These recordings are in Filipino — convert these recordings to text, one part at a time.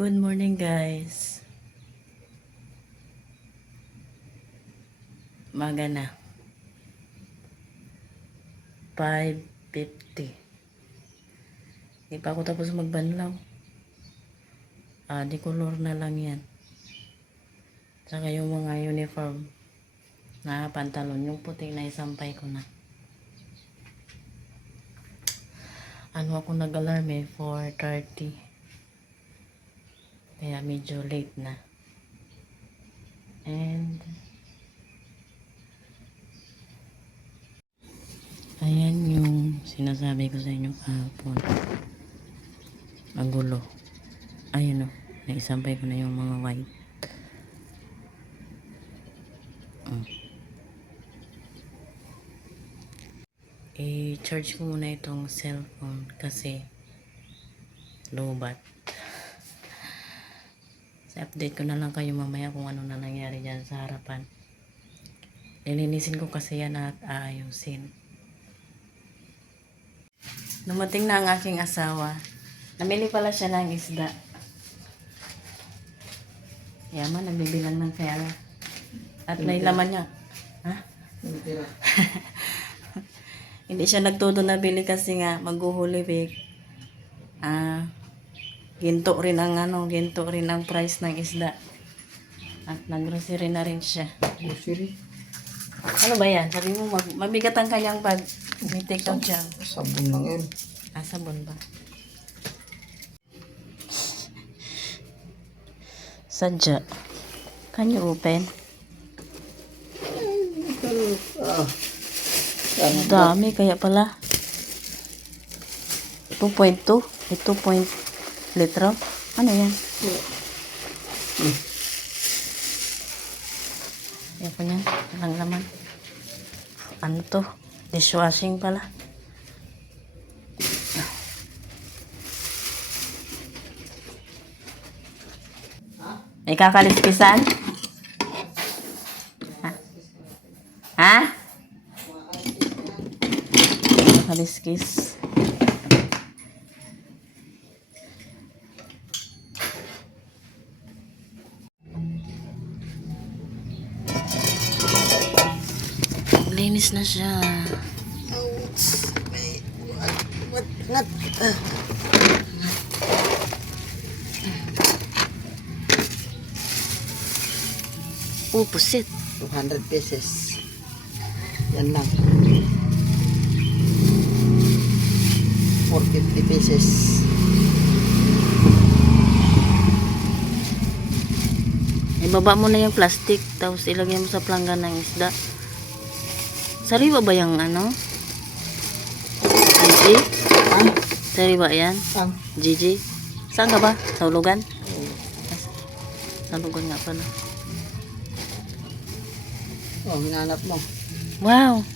Good morning, guys. Maga na. 5:50. Di pa ako tapos magbanlaw. Di color na lang yan. Saka yung mga uniform na pantalon. Yung puti na isampay ko na. Ako nag-alarm 4:30. Kaya medyo late na. And ayan yung sinasabi ko sa inyo kahapon. Magulo. Ayun o. Naisampay ko na yung mga white. I-charge ko muna itong cellphone kasi low-bat. Update ko na lang kayo mamaya kung ano na nangyari dyan sa harapan. Nilinisin ko kasi yan at aayusin. Dumating na ang aking asawa. Namili pala siya ng isda. Yaman, nagbibilang ng pera. At may laman niya. Ha? Hindi siya nagtuto na bili kasi nga maghuhuli big. Ginto rin ang price ng isda. At nag-grocery na rin siya. Grocery? Ano ba yan? Sabi mo mabigat ang kanyang bag. May take out siya. Sabon lang yun. Sabon ba? Sadya. Can you open? Dami kaya pala. 2.2. 2 litro. Ano yan? Yan po yan. Walang laman. Ano to? Dishwashing pala. Ay kakaliskisan? Ha? Kakaliskis. Linis na siya. What? Pusit. 200 pesos. Yan lang. 450 pesos. Ibaba mo na yung plastic, tapos ilagay mo sa planggan ng isda. Sariwa ba yung ano? Gigi? Sariwa yan? Gigi? Saan ka ba? Sa Ulugan? Sa Ulugan nga pala. Hinanap mo. Wow!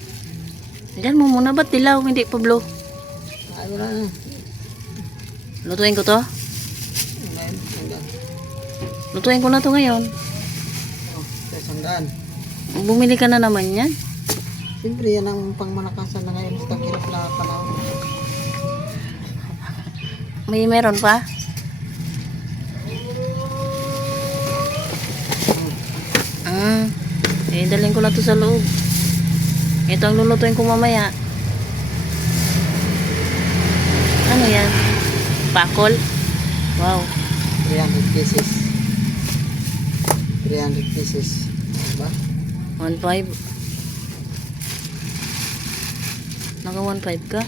Diyan mo muna, ba't dilaw? Hindi pa blue. Ay, wala na. Lutuin ko to? Lutuin ko na to ngayon. Sandaan. Bumili ka na naman yan. Siyempre, yan ang pangmalakasan na ngayon sa hirap na panahon. Meron pa? Dalhin ko na to sa loob. Ito ang lulutuin ko mamaya. Ano yan? Pakol? Wow. 300 pesos. 300 pesos. Diba? 1.5. Naka 1.5 ka?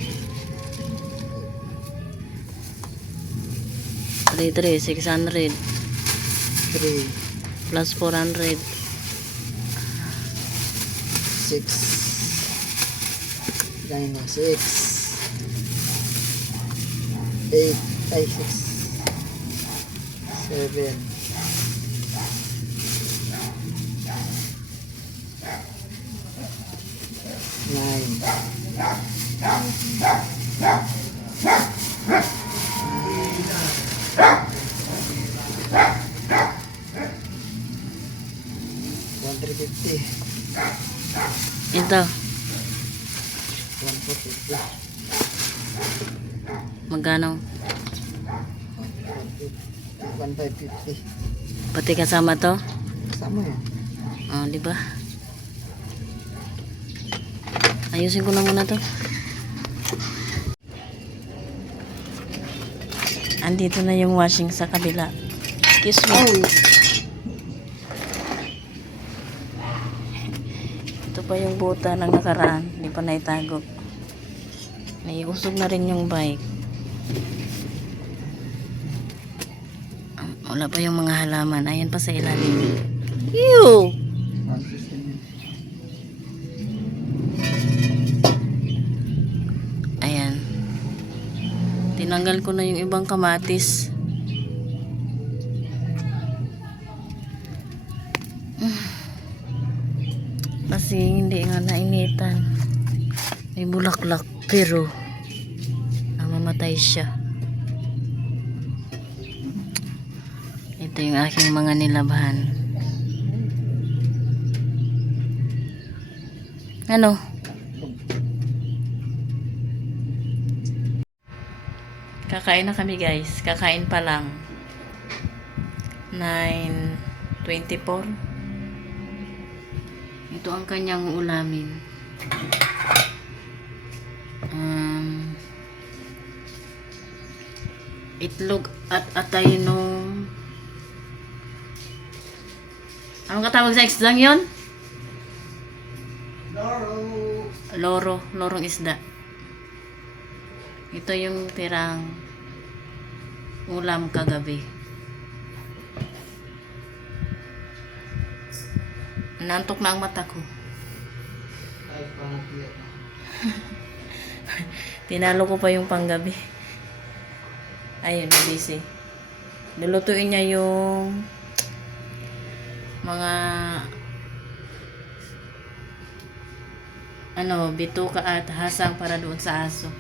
3, 600. 3, Plus 400. 6. Dahil na 6. 8. Ay, 6. 7. 150. Ito. 140. Magkano? 140. 1,550. Pati kasama to? Sama yan. Oh, di ba? Ayusin ko na muna to. Andito na yung washing sa kabila. Excuse me. Oh, Ito pa yung buta ng nakaraan. Hindi pa naitago. Naiusog na rin yung bike. Wala pa yung mga halaman. Ayan pa sa ilalim. Ew! Ayan. Tinanggal ko na yung ibang kamatis. Kasi hindi nga nainitan. May bulaklak pero namamatay siya. Ito yung aking mga nilabhan. Ano? Kakain na kami guys. Kakain pa lang. 9:24. Ito ang kanyang ulamin. Itlog at atay nung anong katawag sa isdang yon? Lorong isda. Ito yung tirang ulam kagabi. Nantok na ang mata ko. Tinalo ko pa yung panggabi. Ayun, busy. Lulutuin niya yung mga bituka at hasang para doon sa aso.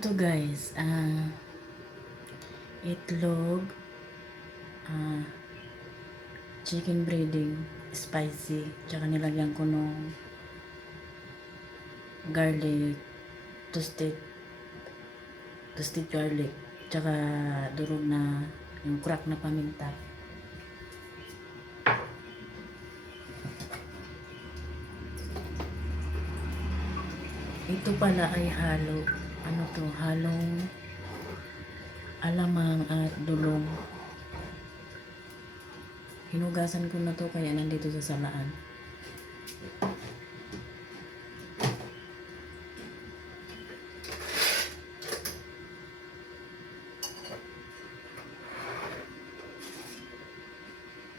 to guys, itlog, chicken breading, spicy, tsaka nilagyan ko nung garlic, toasted garlic, tsaka durog na yung crack na paminta. Ito pala ay halong alamang at dulong. Hinugasan ko na to kaya nandito sa salaan.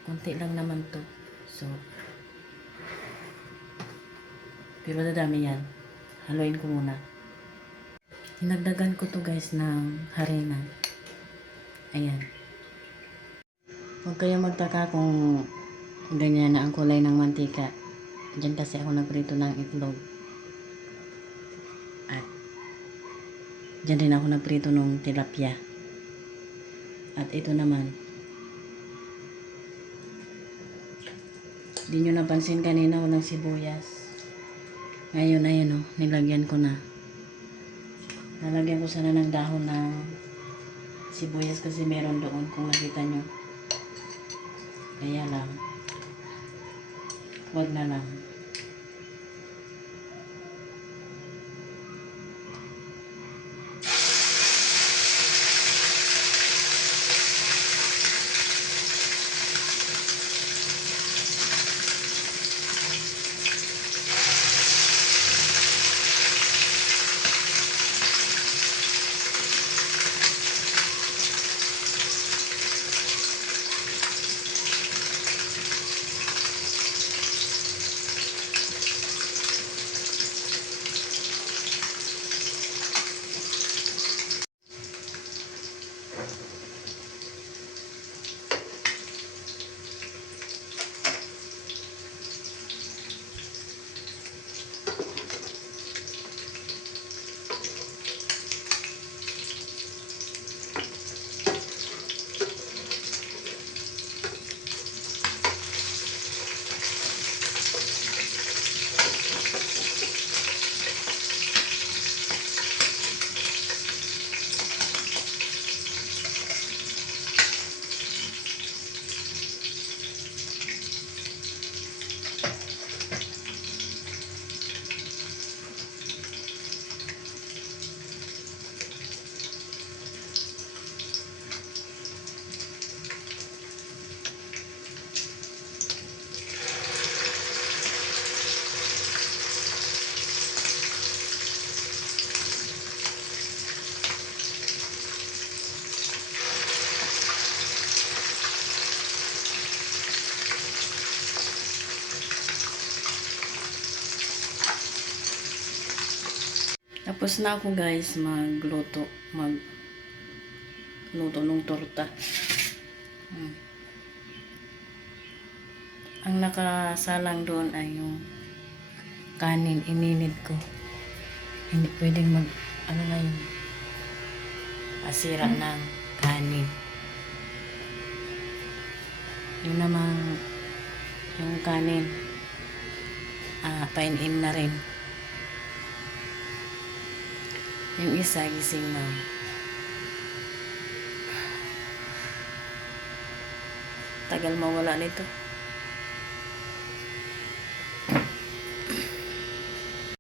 Konti lang naman to. So, pero dadami yan. Haluin ko muna. Hinagdagan ko to guys ng harina. Ayan. Huwag kayo magtaka kung ganyan na ang kulay ng mantika. Diyan kasi ako nagprito ng itlog. At diyan din ako nagprito ng tilapia. At ito naman. Di nyo napansin kanina walang sibuyas. Ngayon, ayan o, nilagyan ko na. Nalagyan ko sana ng dahon ng sibuyas kasi meron doon kung makita nyo. Kaya lang, wag na lang. Tapos na ako guys magluto ng torta. Ang nakasalang doon ay yung kanin, ininid ko. Hindi pwedeng asira ng kanin. Yun namang yung kanin, painin na rin. Yung isa, gising na. Tagal mawala nito.